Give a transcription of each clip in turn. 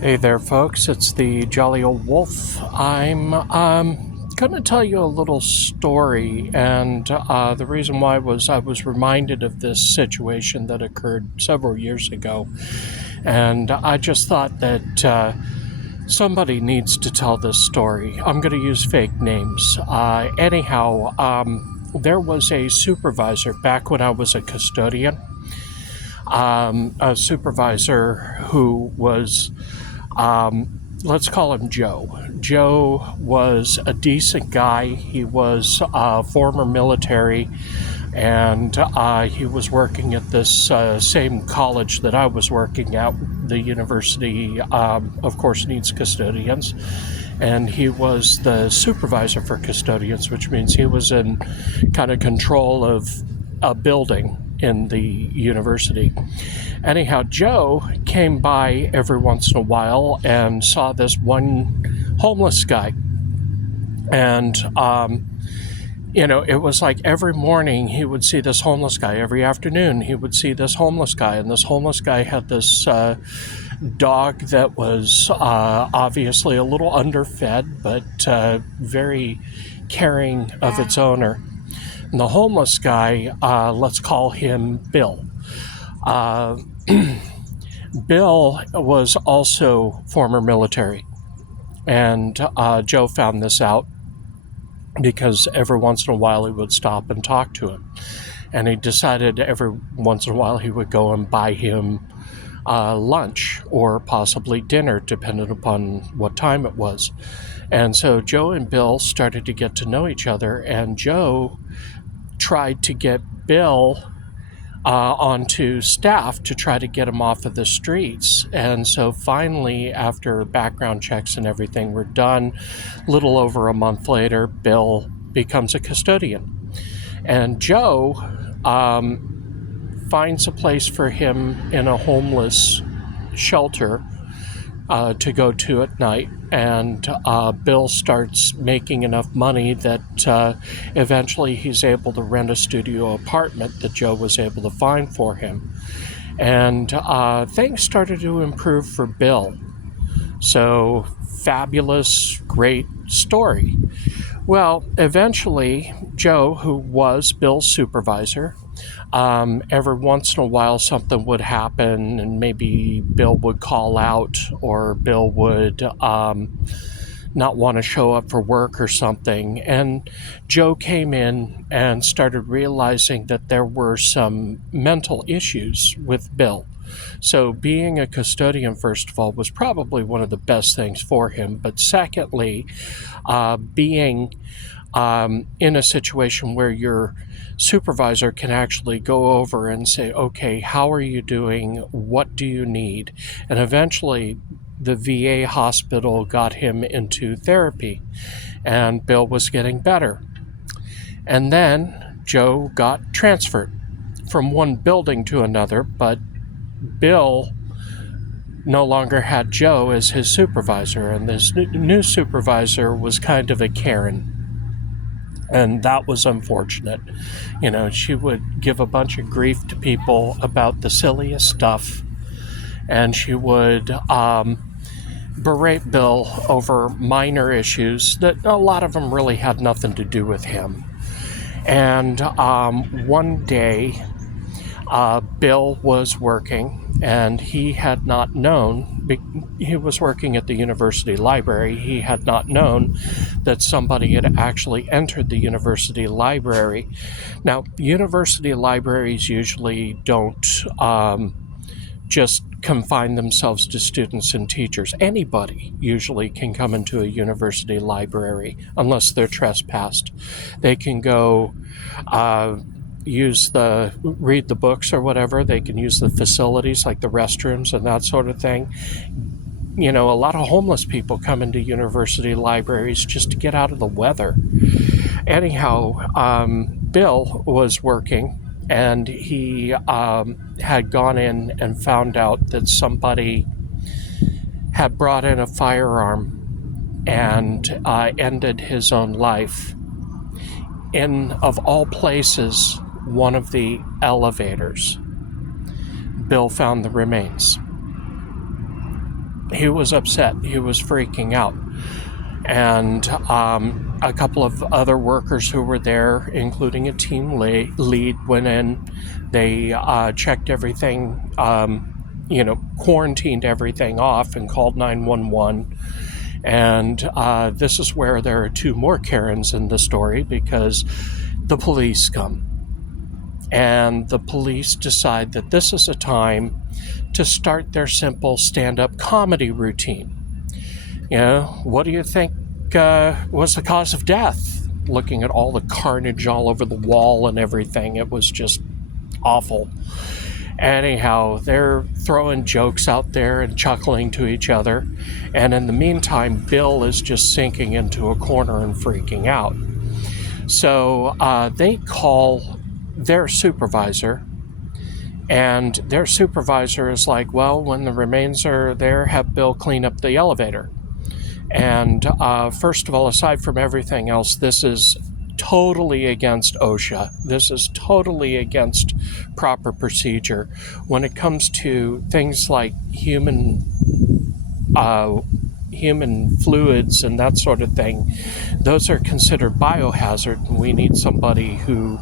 Hey there, folks. It's the Jolly Old Wolf. I'm going to tell you a little story, and the reason why was I was reminded of this situation that occurred several years ago, and I just thought that somebody needs to tell this story. I'm going to use fake names. There was a supervisor back when I was a custodian, a supervisor who was let's call him Joe. Joe was a decent guy. He was former military, and he was working at this same college that I was working at. The university, of course, needs custodians, and he was the supervisor for custodians, which means he was in kind of control of a building in the university. Anyhow, Joe came by every once in a while and saw this one homeless guy. And, it was like every morning he would see this homeless guy. Every afternoon he would see this homeless guy. And this homeless guy had this dog that was obviously a little underfed, but very caring of its owner. And the homeless guy, let's call him Bill. Bill was also former military, and Joe found this out because every once in a while he would stop and talk to him. And he decided every once in a while he would go and buy him lunch or possibly dinner, depending upon what time it was. And so Joe and Bill started to get to know each other, and Joe tried to get Bill onto staff to try to get him off of the streets. And so finally, after background checks and everything were done, a little over a month later, Bill becomes a custodian. And Joe finds a place for him in a homeless shelter to go to at night, and Bill starts making enough money that eventually he's able to rent a studio apartment that Joe was able to find for him. And things started to improve for Bill. So, fabulous, great story. Well, eventually, Joe, who was Bill's supervisor, every once in a while something would happen, and maybe Bill would call out, or Bill would not want to show up for work or something. And Joe came in and started realizing that there were some mental issues with Bill. So being a custodian, first of all, was probably one of the best things for him. But secondly, being in a situation where your supervisor can actually go over and say, okay, how are you doing? What do you need? And eventually the VA hospital got him into therapy, and Bill was getting better. And then Joe got transferred from one building to another, but Bill no longer had Joe as his supervisor, and this new supervisor was kind of a Karen. And that was unfortunate. She would give a bunch of grief to people about the silliest stuff, and she would berate Bill over minor issues that a lot of them really had nothing to do with him. And one day, Bill was working, and he had not known, he was working at the university library, he had not known that somebody had actually entered the university library. Now, university libraries usually don't just confine themselves to students and teachers. Anybody usually can come into a university library unless they're trespassed. They can go read the books or whatever. They can use the facilities like the restrooms and that sort of thing. A lot of homeless people come into university libraries just to get out of the weather. Anyhow, Bill was working, and he had gone in and found out that somebody had brought in a firearm and ended his own life in, of all places, one of the elevators. Bill found the remains. he was upset. He was freaking out. And a couple of other workers who were there, including a team lead, went in. They checked everything, quarantined everything off and called 911. And this is where there are two more Karens in the story, because the police come. And the police decide that this is a time to start their simple stand-up comedy routine. What do you think was the cause of death? Looking at all the carnage all over the wall and everything, it was just awful. Anyhow, they're throwing jokes out there and chuckling to each other. And in the meantime, Bill is just sinking into a corner and freaking out. So they call their supervisor, and their supervisor is like, well, when the remains are there, have Bill clean up the elevator. And first of all, aside from everything else, this is totally against OSHA. This is totally against proper procedure. When it comes to things like human fluids and that sort of thing, those are considered biohazard, and we need somebody who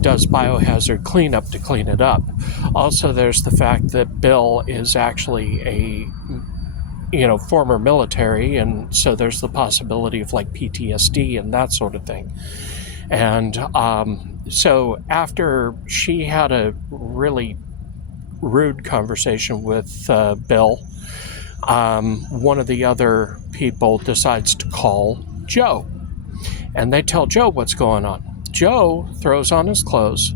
does biohazard cleanup to clean it up. Also, there's the fact that Bill is actually a former military, and so there's the possibility of like PTSD and that sort of thing. And so after she had a really rude conversation with Bill, one of the other people decides to call Joe, and they tell Joe what's going on. Joe throws on his clothes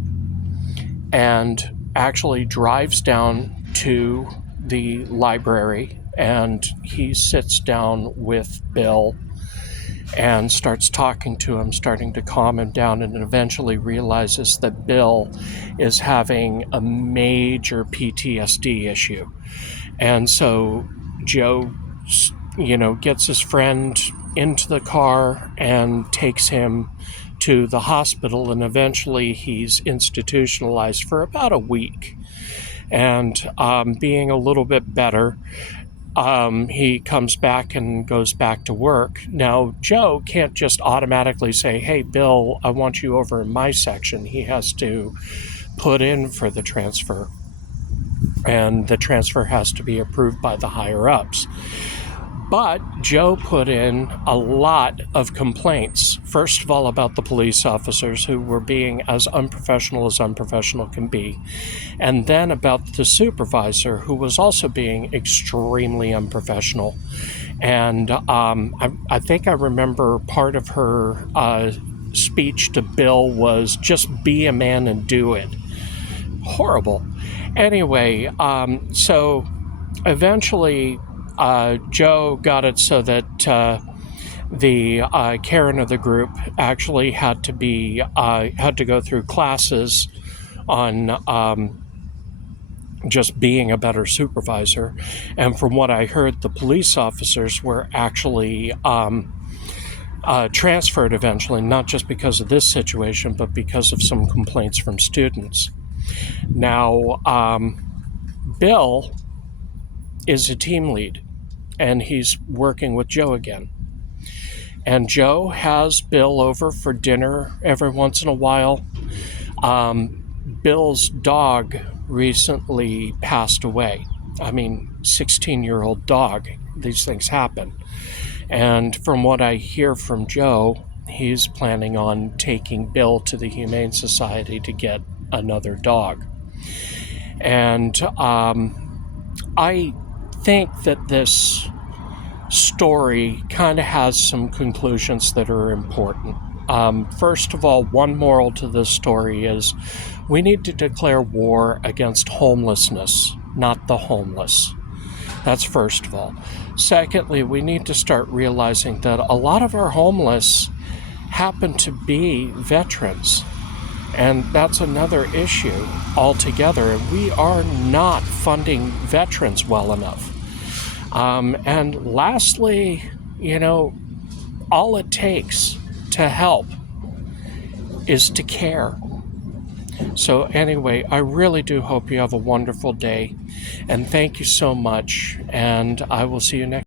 and actually drives down to the library, and he sits down with Bill and starts talking to him, starting to calm him down, and eventually realizes that Bill is having a major PTSD issue. And so Joe, gets his friend into the car and takes him to the hospital, and eventually he's institutionalized for about a week. And being a little bit better, he comes back and goes back to work. Now, Joe can't just automatically say, hey, Bill, I want you over in my section. He has to put in for the transfer, and the transfer has to be approved by the higher-ups. But Joe put in a lot of complaints, first of all about the police officers who were being as unprofessional can be, and then about the supervisor who was also being extremely unprofessional. And I think I remember part of her speech to Bill was, just be a man and do it. Horrible. Anyway, so eventually Joe got it so that the Karen of the group actually had to go through classes on just being a better supervisor. And from what I heard, the police officers were actually transferred eventually, not just because of this situation, but because of some complaints from students. Now, Bill is a team lead, and he's working with Joe again. And Joe has Bill over for dinner every once in a while. Bill's dog recently passed away. 16-year-old dog. These things happen. And from what I hear from Joe, he's planning on taking Bill to the Humane Society to get another dog. And I think that this story kind of has some conclusions that are important. First of all, one moral to this story is we need to declare war against homelessness, not the homeless. That's first of all. Secondly, we need to start realizing that a lot of our homeless happen to be veterans. And that's another issue altogether. We are not funding veterans well enough. And lastly, all it takes to help is to care. So anyway, I really do hope you have a wonderful day. And thank you so much. And I will see you next.